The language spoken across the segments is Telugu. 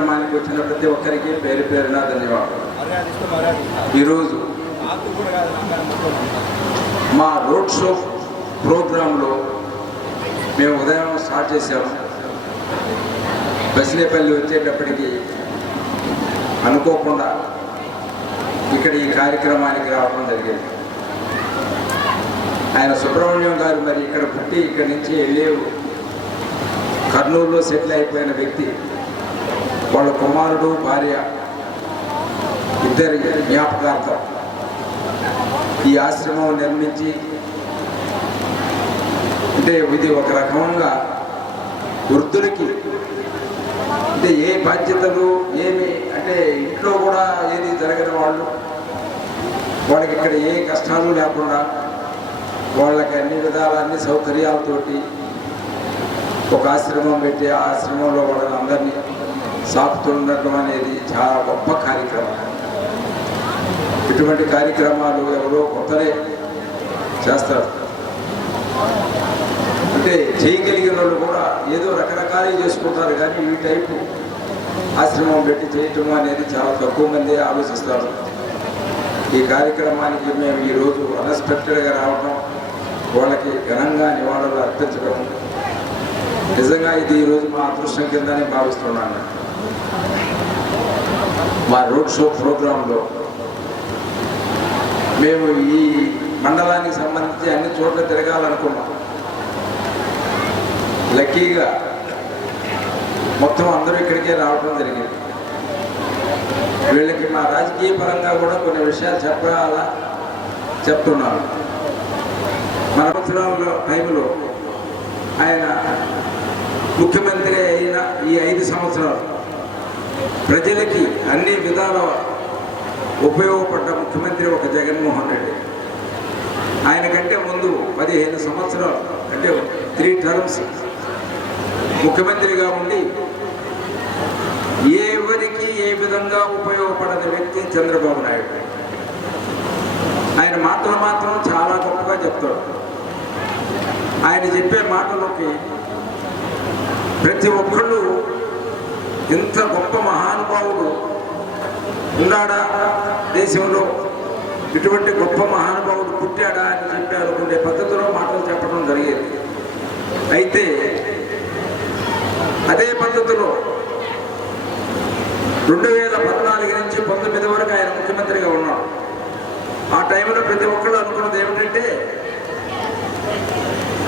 కార్యక్రమానికి వచ్చిన ప్రతి ఒక్కరికి పేరు పేరున ధన్యవాదాలు. ఈరోజు మా రోడ్ షో ప్రోగ్రాంలో మేము ఉదయం స్టార్ట్ చేసాము బసినేపల్లి వచ్చేటప్పటికి అనుకోకుండా ఇక్కడ ఈ కార్యక్రమానికి రావడం జరిగింది. ఆయన సుబ్రహ్మణ్యం గారు మరి ఇక్కడ పుట్టి ఇక్కడి నుంచి వెళ్ళి కర్నూలులో సెటిల్ అయిపోయిన వ్యక్తి. వాళ్ళ కుమారుడు భార్య ఇద్దరి జ్ఞాపకార్థం ఈ ఆశ్రమం నిర్మించి అంటే ఇది ఒక రకంగా వృద్ధులకి అంటే ఏ బాధ్యతలు ఏమి అంటే ఇంట్లో కూడా ఏది జరగని వాళ్ళు వాళ్ళకి ఇక్కడ ఏ కష్టాలు లేకుండా వాళ్ళకి అన్ని విధాల అన్ని సౌకర్యాలతోటి ఒక ఆశ్రమం పెట్టి ఆ ఆశ్రమంలో వాళ్ళని అందరినీ సాపుతుండటం అనేది చాలా గొప్ప కార్యక్రమం. ఇటువంటి కార్యక్రమాలు ఎవరో కొత్తనే చేస్తారు. అంటే చేయగలిగిన వాళ్ళు కూడా ఏదో రకరకాలు చేసుకుంటారు కానీ ఈ టైపు ఆశ్రమం పెట్టి చేయటం అనేది చాలా తక్కువ మంది ఆలోచిస్తారు. ఈ కార్యక్రమానికి మేము ఈరోజు అన్ఎక్స్పెక్టెడ్గా రావడం వాళ్ళకి ఘనంగా నివాళులు అర్పించడం నిజంగా ఇది ఈరోజు మా అదృష్టం కిందనే భావిస్తున్నాను. మా రోడ్ షో ప్రోగ్రాంలో మేము ఈ మండలానికి సంబంధించి అన్ని చోట్ల తిరగాలనుకున్నాం. లక్కీగా మొత్తం అందరూ ఇక్కడికే రావడం జరిగింది. వీళ్ళకి మా రాజకీయ పరంగా కూడా కొన్ని విషయాలు చెప్పాలా చెప్తున్నాను మన సంవత్సరాల టైంలో ఆయన ముఖ్యమంత్రి అయిన ఈ ఐదు సంవత్సరాలు ప్రజలకి అన్ని విధాల ఉపయోగపడ్డ ముఖ్యమంత్రి ఒక జగన్మోహన్ రెడ్డి. ఆయన కంటే ముందు పదిహేను సంవత్సరాలు అంటే త్రీ టర్మ్స్ ముఖ్యమంత్రిగా ఉండి ఎవరికి ఏ విధంగా ఉపయోగపడని వ్యక్తి చంద్రబాబు నాయుడు. ఆయన మాటలు మాత్రం చాలా గొప్పగా చెప్తాడు. ఆయన చెప్పే మాటలకి ప్రతి ఒక్కళ్ళు ఇంత గొప్ప మహానుభావుడు ఉన్నాడా దేశంలో? ఇటువంటి గొప్ప మహానుభావుడు పుట్టాడా అని చెప్పి అనుకునే పద్ధతిలో మాటలు చెప్పడం జరిగేది. అయితే అదే పద్ధతిలో రెండు వేల పద్నాలుగు నుంచి పంతొమ్మిది వరకు ఆయన ముఖ్యమంత్రిగా ఉన్నాడు. ఆ టైంలో ప్రతి ఒక్కళ్ళు అనుకున్నది ఏమిటంటే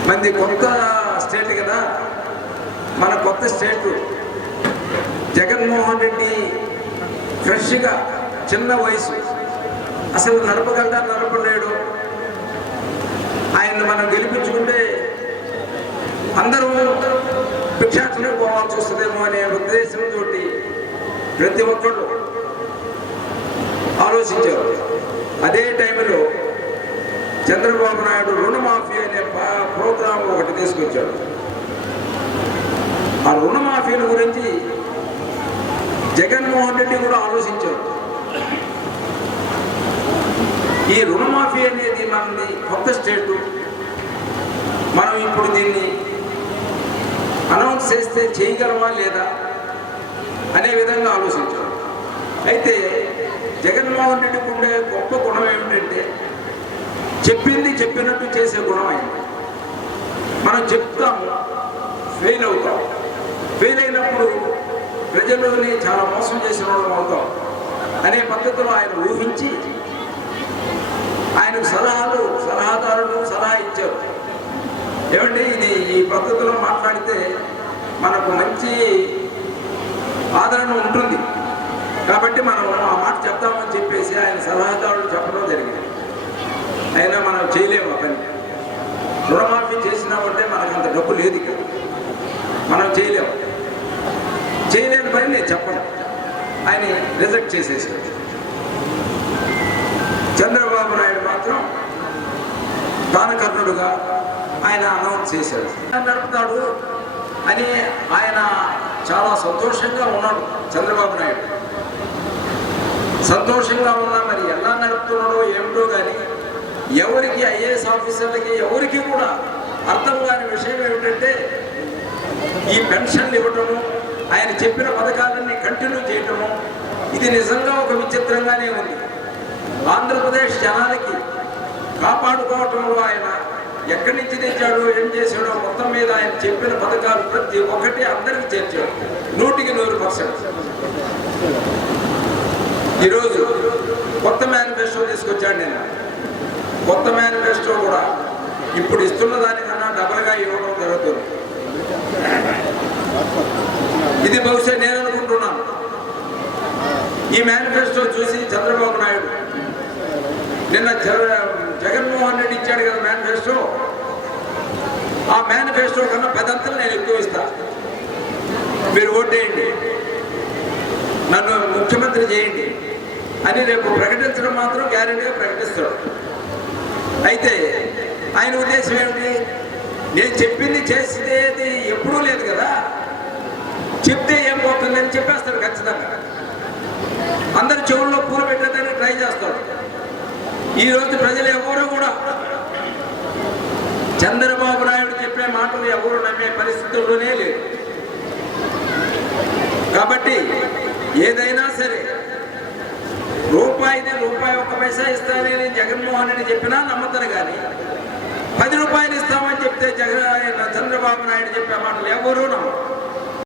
మంది కొత్త స్టేట్ కదా మన కొత్త స్టేట్. జగన్మోహన్ రెడ్డి ఫ్రెష్గా చిన్న వయసు. అసలు నడపగలడా నడపలేడు. ఆయన్ని మనం గెలిపించుకుంటే అందరూ భిక్షాటనకు పోవాల్సి వస్తుందేమో అనే ఉద్దేశంతో ప్రతి ఒక్కళ్ళు ఆలోచించారు. అదే టైంలో చంద్రబాబు నాయుడు రుణమాఫీ అనే ప్రోగ్రాం ఒకటి తీసుకొచ్చాడు ఆ రుణమాఫీల గురించి జగన్మోహన్ రెడ్డి కూడా ఆలోచించారు. ఈ రుణమాఫీ అనేది మనది కొత్త స్టేటు. మనం ఇప్పుడు దీన్ని అనౌన్స్ చేస్తే చేయగలమా లేదా అనే విధంగా ఆలోచించారు. అయితే జగన్మోహన్ రెడ్డికి ఉండే గొప్ప గుణం ఏమిటంటే చెప్పింది చెప్పినట్టు చేసే గుణం అయింది. మనం చెప్తాము ఫెయిల్ అవుతాం. ఫెయిల్ అయినప్పుడు ప్రజలని చాలా మోసం చేసిన వాళ్ళం అవుతాం అనే పద్ధతిలో ఆయన ఊహించి ఆయనకు సలహాలు సలహాదారులు సలహా ఇచ్చారు. ఏమంటే ఇది ఈ పద్ధతిలో మాట్లాడితే మనకు మంచి ఆదరణ ఉంటుంది. కాబట్టి మనం ఆ మాట చెప్తామని చెప్పేసి ఆయన సలహాదారులు చెప్పడం జరిగింది. అయినా మనం చేయలేము ఆ పని. రుణమాఫీ చేసినామంటే మనకు అంత డబ్బు లేదు ఇక్కడ. మనం చేయలేము. చేయలేని పని నేను చెప్పను. ఆయన రిజెక్ట్ చేసేసాడు. చంద్రబాబు నాయుడు మాత్రం దానకర్ణుడుగా ఆయన అనౌన్స్ చేశాడు. నడుపుతాడు అని ఆయన చాలా సంతోషంగా ఉన్నాడు చంద్రబాబు నాయుడు. సంతోషంగా ఉన్నా మరి ఎలా నడుపుతున్నాడో ఏమిటో కానీ ఎవరికి ఐఏఎస్ ఆఫీసర్లకి ఎవరికి కూడా అర్థం కాని విషయం ఏమిటంటే ఈ పెన్షన్లు ఇవ్వటము ఆయన చెప్పిన పథకాలన్నీ కంటిన్యూ చేయటము. ఇది నిజంగా ఒక విచిత్రంగానే ఉంది. ఆంధ్రప్రదేశ్ జనాలకి కాపాడుకోవటంలో ఆయన ఎక్కడి నుంచి తెచ్చాడో ఏం చేశాడో మొత్తం మీద ఆయన చెప్పిన పథకాలు ప్రతి ఒక్కటి అందరికీ చేర్చాడు. నూటికి నూరు పర్సెంట్. ఈరోజు కొత్త మేనిఫెస్టో తీసుకొచ్చాడు నేను కొత్త మేనిఫెస్టో కూడా ఇప్పుడు ఇస్తున్న దానికన్నా డబల్గా ఇవ్వడం జరుగుతుంది ఇది బహుశా నేను అనుకుంటున్నాను ఈ మేనిఫెస్టో చూసి చంద్రబాబు నాయుడు నిన్న జగన్మోహన్ రెడ్డి ఇచ్చాడు కదా మేనిఫెస్టో ఆ మేనిఫెస్టో కన్నా పెద్దంతలు నేను ఎక్కువ ఇస్తా. మీరు ఓటేయండి నన్ను ముఖ్యమంత్రి చేయండి. అని రేపు ప్రకటించడం మాత్రం గ్యారెంటీగా ప్రకటిస్తాడు అయితే ఆయన ఉద్దేశం ఏమిటి? నేను చెప్పింది చేసేది ఎప్పుడూ లేదు కదా. చెప్తే ఏం పోతుందని చెప్పేస్తాడు ఖచ్చితంగా. అందరు చెవుల్లో పూలు పెట్టేదానికి ట్రై చేస్తారు ఈరోజు ప్రజలు ఎవరు కూడా చంద్రబాబు నాయుడు చెప్పే మాటలు ఎవరు నమ్మే పరిస్థితుల్లోనే లేదు కాబట్టి ఏదైనా సరే రూపాయిని రూపాయి ఒక్క పైసా ఇస్తానని జగన్మోహన్ రెడ్డి చెప్పినా నమ్ముతారు కానీ పది రూపాయలు ఇస్తామని చెప్తే జగన్ చంద్రబాబు నాయుడు చెప్పే మాటలు ఎవరు నమ్మరు.